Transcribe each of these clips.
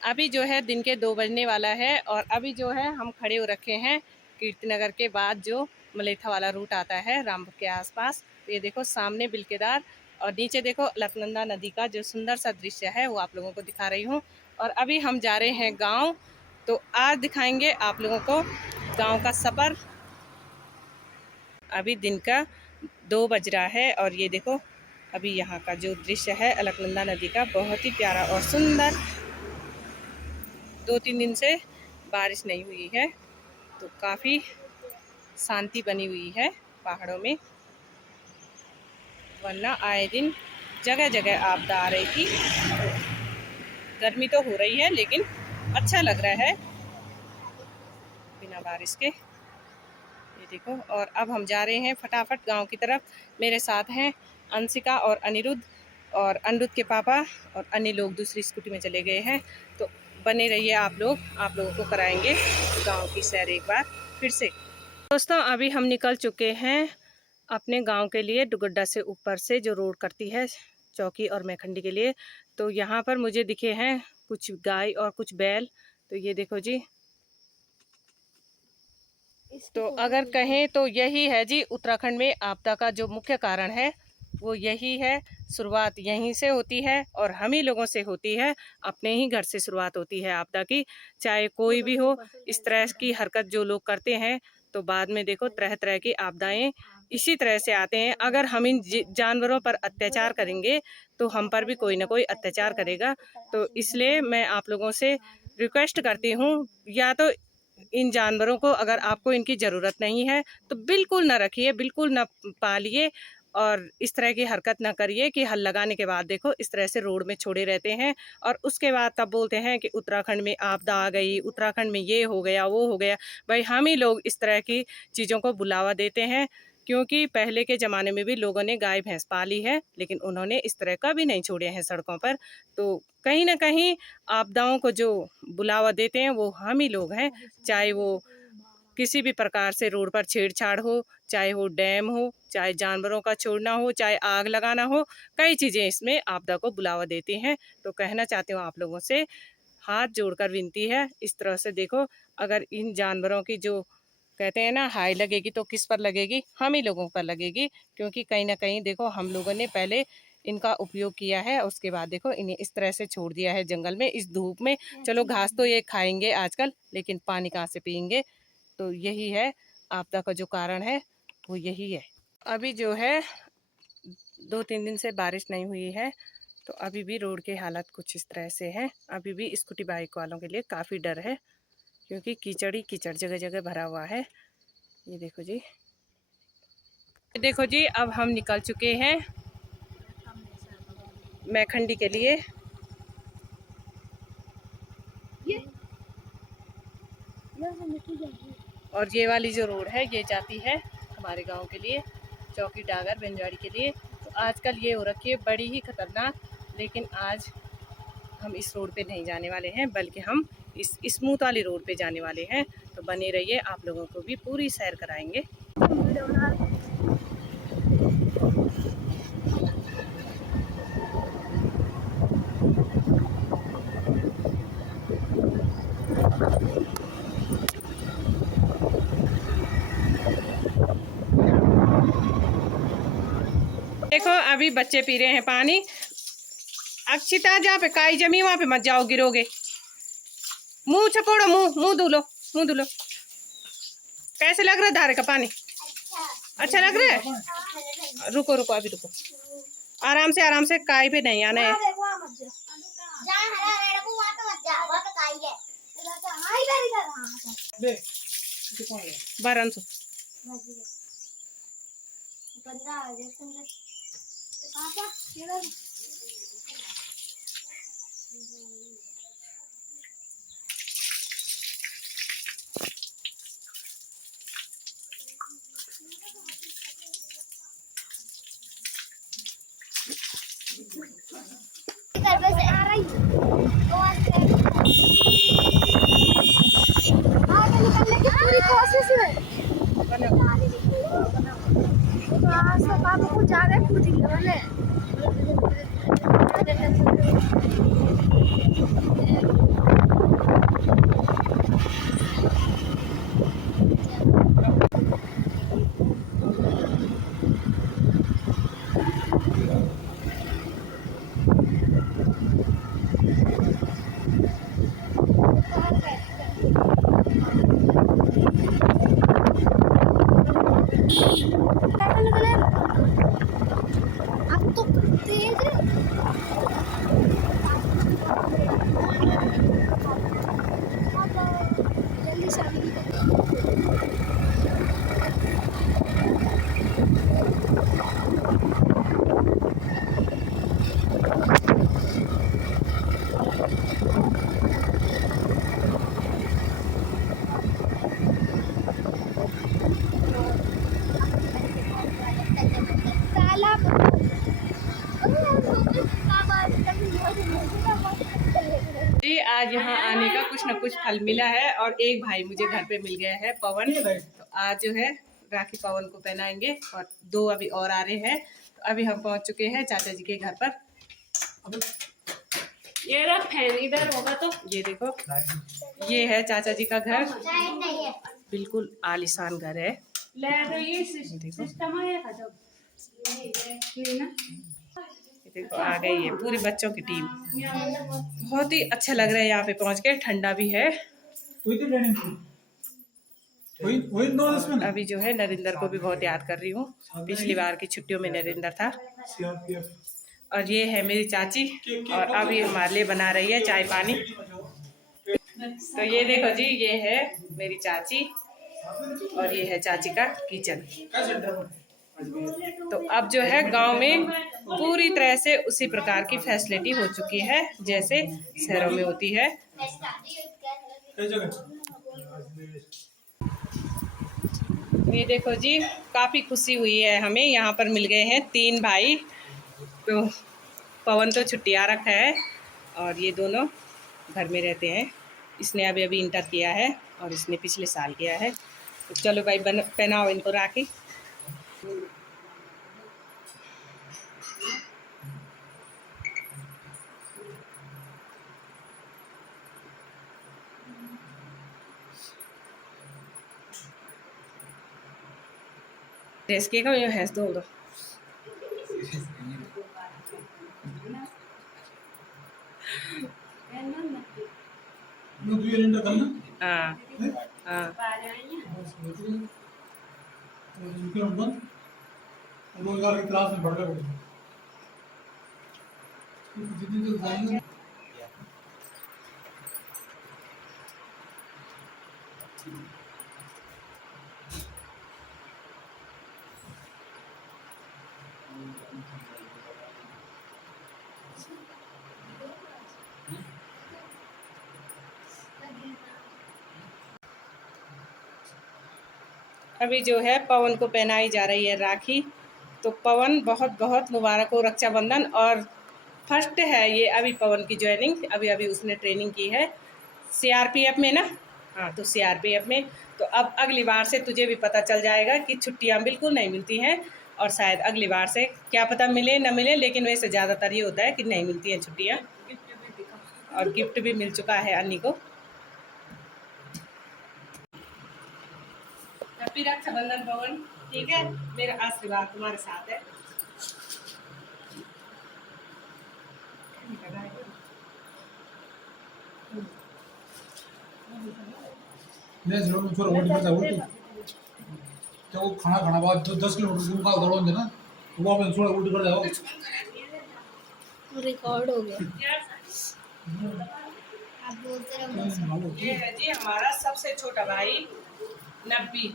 अभी जो है दिन के 2 बजने वाला है और अभी जो है हम खड़े हो रखे हैं कीर्तिनगर के बाद जो मलेथा वाला रूट आता है रामपुर के आसपास। तो ये देखो सामने बिलकेदार और नीचे देखो अलकनंदा नदी का जो सुंदर सा दृश्य है वो आप लोगों को दिखा रही हूँ। और अभी हम जा रहे हैं गाँव, तो आज दिखाएंगे आप लोगों को गाँव का सफ़र। अभी दिन का 2 बज रहा है और ये देखो अभी यहाँ का जो दृश्य है अलकनंदा नदी का बहुत ही प्यारा और सुंदर। 2-3 दिन से बारिश नहीं हुई है तो काफ़ी शांति बनी हुई है पहाड़ों में, वरना आए दिन जगह जगह आपदा आ रही थी। गर्मी तो हो रही है लेकिन अच्छा लग रहा है बिना बारिश के। ये देखो और अब हम जा रहे हैं फटाफट गांव की तरफ। मेरे साथ हैं अंशिका और अनिरुद्ध, और अनिरुद्ध के पापा और अन्य लोग दूसरी स्कूटी में चले गए हैं। तो बने रहिए आप लोगों को कराएंगे गांव की सैर एक बार फिर से। दोस्तों अभी हम निकल चुके हैं अपने गांव के लिए, डुगड्डा से ऊपर से जो रोड करती है चौकी और मैखंडी के लिए। तो यहाँ पर मुझे दिखे हैं कुछ गाय और कुछ बैल। तो ये देखो जी, तो अगर कहें तो यही है जी उत्तराखंड में आपदा का जो मुख्य कारण है वो यही है। शुरुआत यहीं से होती है और हम ही लोगों से होती है, अपने ही घर से शुरुआत होती है आपदा की। चाहे कोई भी हो, इस तरह की हरकत जो लोग करते हैं तो बाद में देखो तरह तरह की आपदाएं इसी तरह से आते हैं। अगर हम इन जानवरों पर अत्याचार करेंगे तो हम पर भी कोई ना कोई अत्याचार करेगा। तो इसलिए मैं आप लोगों से रिक्वेस्ट करती हूँ, या तो इन जानवरों को अगर आपको इनकी ज़रूरत नहीं है तो बिल्कुल ना रखिए, बिल्कुल ना पालिए और इस तरह की हरकत ना करिए कि हल लगाने के बाद देखो इस तरह से रोड में छोड़े रहते हैं। और उसके बाद तब बोलते हैं कि उत्तराखंड में आपदा आ गई, उत्तराखंड में ये हो गया वो हो गया। भाई हम ही लोग इस तरह की चीज़ों को बुलावा देते हैं, क्योंकि पहले के ज़माने में भी लोगों ने गाय भैंस पाली है लेकिन उन्होंने इस तरह का भी नहीं छोड़े हैं सड़कों पर। तो कहीं ना कहीं आपदाओं को जो बुलावा देते हैं वो हम ही लोग हैं। चाहे वो किसी भी प्रकार से रोड पर छेड़छाड़ हो, चाहे वो डैम हो, चाहे जानवरों का छोड़ना हो, चाहे आग लगाना हो, कई चीज़ें इसमें आपदा को बुलावा देती हैं। तो कहना चाहती हूँ आप लोगों से, हाथ जोड़कर विनती है, इस तरह से देखो अगर इन जानवरों की जो कहते हैं ना हाय लगेगी तो किस पर लगेगी, हम ही लोगों पर लगेगी। क्योंकि कहीं ना कहीं देखो हम लोगों ने पहले इनका उपयोग किया है, उसके बाद देखो इन्हें इस तरह से छोड़ दिया है जंगल में इस धूप में। चलो घास तो ये खाएंगे आजकल, लेकिन पानी कहाँ से पियेंगे। तो यही है आपदा का जो कारण है वो यही है। अभी जो है 2-3 दिन से बारिश नहीं हुई है तो अभी भी रोड की हालत कुछ इस तरह से है। अभी भी स्कूटी बाइक वालों के लिए काफ़ी डर है, क्योंकि कीचड़ ही कीचड़ जगह जगह भरा हुआ है। ये देखो जी, ये देखो जी, अब हम निकल चुके हैं मैखंडी के लिए। और ये वाली जो रोड है ये जाती है हमारे गांव के लिए, चौकी डागर बेंजवाड़ी के लिए। तो आजकल ये हो रखी है बड़ी ही खतरनाक, लेकिन आज हम इस रोड पे नहीं जाने वाले हैं बल्कि हम इस स्मूथ वाली रोड पे जाने वाले हैं। तो बने रहिए, आप लोगों को भी पूरी सैर कराएंगे। देखो अभी बच्चे पी रहे हैं पानी। अक्षिता जहाँ पे काई जमी वहां पे मत जाओ, गिरोगे। मुंह छपोड़ो, मुंह मुंह धो लो, मुंह धो लो। कैसे लग रहा है धारे का पानी? अच्छा लग रहा है। रुको रुको अभी रुको, आराम से काई पे नहीं आना है। बारन निकलने की पूरी कोशिश है। कुछ ज्यादा कुछ आज यहाँ आने का कुछ न कुछ फल मिला है और एक भाई मुझे घर पे मिल गया है, पवन। तो आज जो है राखी पवन को पहनाएंगे और 2 अभी और आ रहे हैं। तो अभी हम पहुंच चुके हैं चाचा जी के घर पर। ये रहा फैन इधर होगा तो ये देखो, ये है चाचा जी का घर, बिल्कुल आलीशान घर है। देखो आ गई है पूरी बच्चों की टीम। बहुत ही अच्छा लग रहा है यहाँ पे पहुँच के, ठंडा भी है। अभी जो है नरेंद्र को भी बहुत याद कर रही हूँ, पिछली बार की छुट्टियों में नरेंद्र था। और ये है मेरी चाची और अभी हमारे लिए बना रही है चाय पानी। तो ये देखो जी, ये है मेरी चाची और ये है चाची का किचन। तो अब जो है गांव में पूरी तरह से उसी प्रकार की फैसिलिटी हो चुकी है जैसे शहरों में होती है। ये देखो जी, काफी खुशी हुई है हमें, यहाँ पर मिल गए हैं 3 भाई। तो पवन तो छुट्टियाँ रखा है और ये दोनों घर में रहते हैं। इसने अभी इंटर किया है और इसने पिछले साल किया है। तो चलो भाई पहनाओ इनको राखी। ड्रेस के ये हैस दो हाँ हाँ अभी जो है पवन को पहनाई जा रही है राखी। तो पवन बहुत बहुत मुबारक हो रक्षाबंधन। और फर्स्ट है ये अभी पवन की ज्वाइनिंग, अभी उसने ट्रेनिंग की है सीआरपीएफ में ना। हाँ, तो सीआरपीएफ में। तो अब अगली बार से तुझे भी पता चल जाएगा कि छुट्टियाँ बिल्कुल नहीं मिलती हैं। और शायद अगली बार से क्या पता मिले न मिले, लेकिन वैसे ज़्यादातर ये होता है कि नहीं मिलती हैं छुट्टियाँ। और गिफ्ट भी मिल चुका है अन्नी को। हैप्पी रक्षाबंधन पवन, ठीक है? मेरा आशीर्वाद तुम्हारे साथ है। तो खाना खाना बाद 10 किलोमीटर दूर का दौड़ों ना, वो अपन थोड़ा उल्ट कर जाओ। रिकॉर्ड हो गया। ये है जी हमारा सबसे छोटा भाई नब्बी।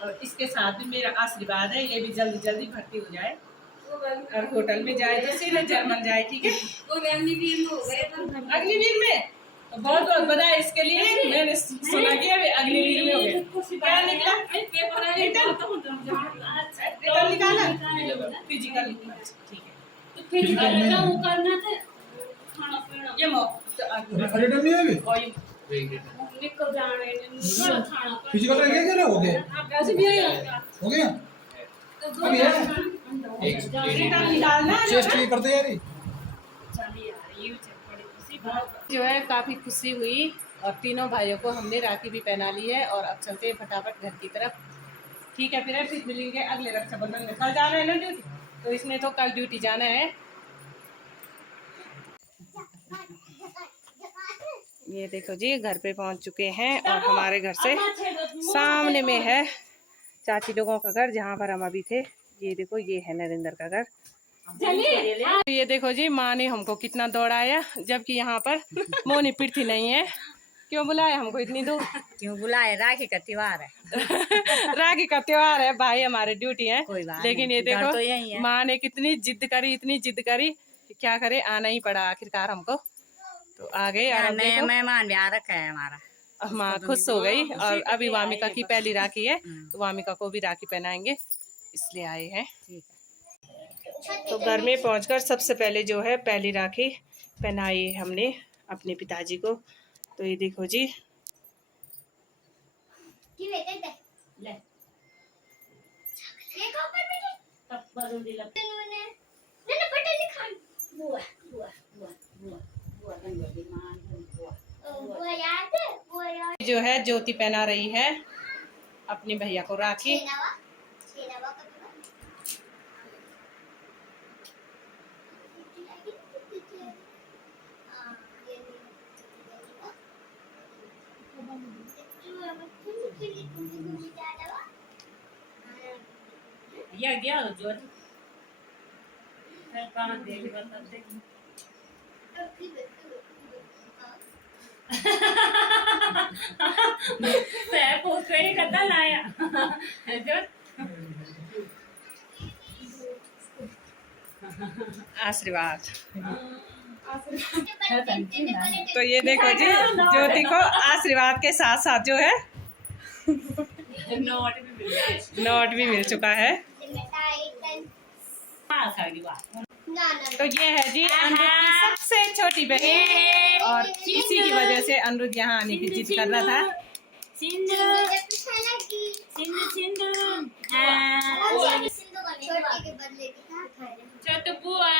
और इसके साथ भी मेरा आशीर्वाद है, ये भी जल्दी जल्दी भर्ती हो जाए और होटल में जाए तो सीधे जर्मन जाए, ठीक है? अग्निवीर में तो बहुत बहुत बधाई इसके लिए। मैंने सुना कि अभी अग्निवीर में हो गया। क्या निकला? रिटर्न निकाला फिजिकल, ठीक है? ये रिटर्न नहीं है फिजिकल रह गया क्या? हो गया हो गया अभी है चेस्ट ये करते यार। जो है काफी खुशी हुई और तीनों भाइयों को हमने राखी भी पहना ली है और अब चलते हैं फटाफट घर की तरफ, ठीक है? फिर मिलेंगे अगले रक्षाबंधन में। कल जाना है ना ड्यूटी, तो इसने तो कल ड्यूटी जाना है। ये देखो जी, घर पे पहुंच चुके हैं और हमारे घर से सामने में है चाची लोगों का घर जहाँ पर हम अभी थे। ये देखो, ये है नरेंद्र का घर। ये देखो जी, माँ ने हमको कितना दौड़ाया, जबकि यहाँ पर मोनी पृथ्वी नहीं है। क्यों बुलाया हमको इतनी दूर? क्यों बुलाए? राखी का त्योहार है। राखी का त्योहार है, भाई हमारे ड्यूटी है। कोई बात लेकिन ये नहीं, घर देखो तो यही है। माँ ने कितनी जिद करी, इतनी जिद करी कि क्या करे, आना ही पड़ा आखिरकार हमको। तो आ गए। नया मेहमान भी आ रखा है हमारा। माँ खुश हो गई। और अभी वामिका की पहली राखी है, तो वामिका को भी राखी पहनाएंगे, इसलिए आए हैं। तो घर में पहुंचकर सबसे पहले जो है पहली राखी पहनाई है हमने अपने पिताजी को। तो ये देखो जी, जो है ज्योति पहना रही है अपने भैया को राखी। या गया जो कहाँ देख बताते मैं पोस्ट नहीं करता लाया जो आशीर्वाद। तो ये देखो जी, ज्योति को आशीर्वाद के साथ साथ जो है नोट भी मिल चुका है। तो ये है जी अनिरुद्ध की सबसे छोटी बहन, और इसी की वजह से अनिरुद्ध यहाँ आने की जिद कर रहा था। छोटू बुआ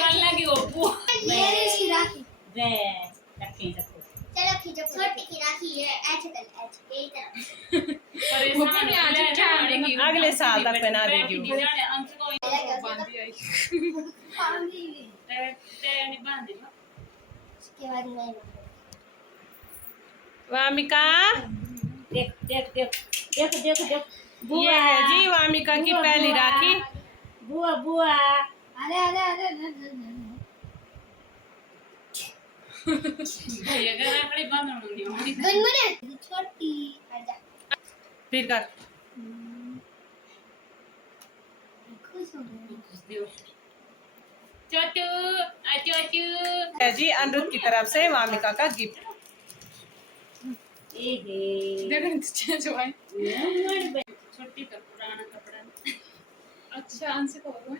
कर लगी वो बुआ छोटी की राखी है ऐसे कर ऐसे यही तरह अगले साल तक पहना देगी वो। उसके बाद मैं वामिका, देख देख देख देख देख देख ये है जी वामिका की पहली राखी। बुआ बुआ अरे गुनगुने छोटी आजा फिर कर। खुश हो गई छोटू छोटू है जी अनिरुद्ध की तरफ से वामिका का गिफ्ट। छोटी का पुराना कपड़ा अच्छा आंसर को बोलो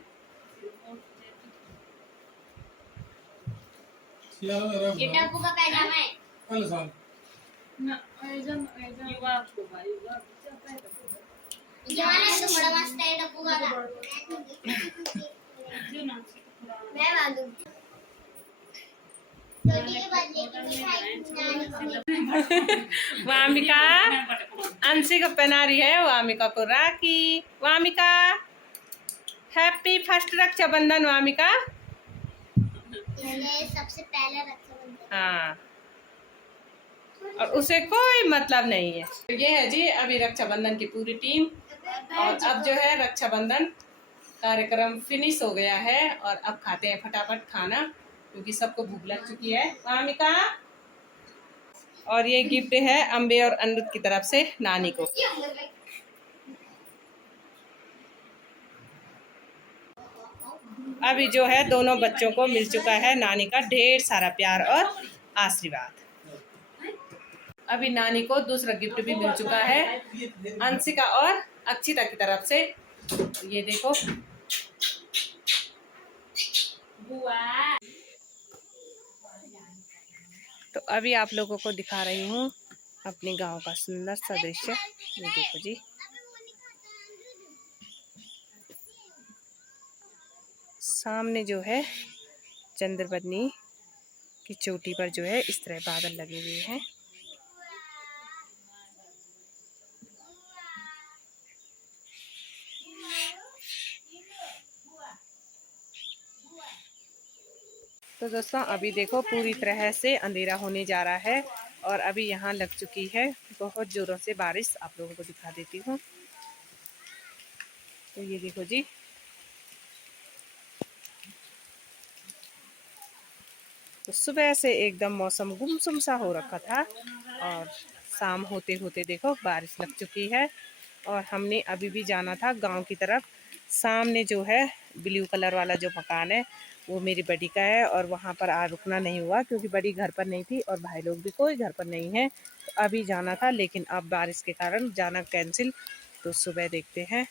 ये टप्पू का पैजामा है कल साल ना ऐजन ऐजन युवा को भाई युवा ये वाला तो बड़ा मस्त है टप्पू का जो ना मैं बांधूंगी छोटी के बदले की मिठाई नानी को वामिका अंशी को पहना रही है वामिका को राखी। Vamika happy first Rakshabandhan Vamika. ये सबसे पहला रक्षाबंधन हाँ, और उसे कोई मतलब नहीं है। ये है जी अभी रक्षाबंधन की पूरी टीम, और अब जो है रक्षाबंधन कार्यक्रम फिनिश हो गया है, और अब खाते हैं फटाफट खाना, क्योंकि सबको भूख लग चुकी है। वामिका, और ये गिफ्ट है अम्बे और अनिरुद्ध की तरफ से नानी को। अभी जो है दोनों बच्चों को मिल चुका है नानी का ढेर सारा प्यार और आशीर्वाद। अभी नानी को दूसरा गिफ्ट भी मिल चुका है अंशिका और अक्षिता की तरफ से। ये देखो बुआ। तो अभी आप लोगों को दिखा रही हूँ अपने गांव का सुंदर सा दृश्य। ये देखो जी, सामने जो है चंद्रबदनी की चोटी पर जो है इस तरह बादल लगे हुए हैं। तो दोस्तों अभी देखो पूरी तरह से अंधेरा होने जा रहा है, और अभी यहाँ लग चुकी है बहुत जोरों से बारिश। आप लोगों को दिखा देती हूँ। तो ये देखो जी, तो सुबह से एकदम मौसम गुमसुम सा हो रखा था, और शाम होते होते देखो बारिश लग चुकी है। और हमने अभी भी जाना था गांव की तरफ। सामने जो है ब्लू कलर वाला जो मकान है वो मेरी बड़ी का है और वहाँ पर रुकना नहीं हुआ क्योंकि बड़ी घर पर नहीं थी और भाई लोग भी कोई घर पर नहीं है। तो अभी जाना था लेकिन अब बारिश के कारण जाना कैंसिल। तो सुबह देखते हैं।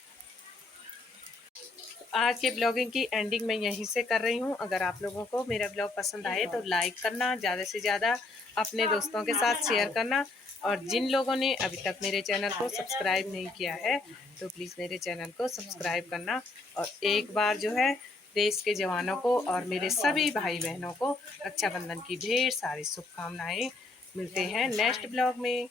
आज के ब्लॉगिंग की एंडिंग मैं यहीं से कर रही हूँ। अगर आप लोगों को मेरा ब्लॉग पसंद आए तो लाइक करना, ज़्यादा से ज़्यादा अपने दोस्तों के साथ शेयर करना, और जिन लोगों ने अभी तक मेरे चैनल को सब्सक्राइब नहीं किया है तो प्लीज़ मेरे चैनल को सब्सक्राइब करना। और एक बार जो है देश के जवानों को और मेरे सभी भाई बहनों को रक्षाबंधन की ढेर सारी शुभकामनाएं। मिलते हैं नेक्स्ट ब्लॉग में।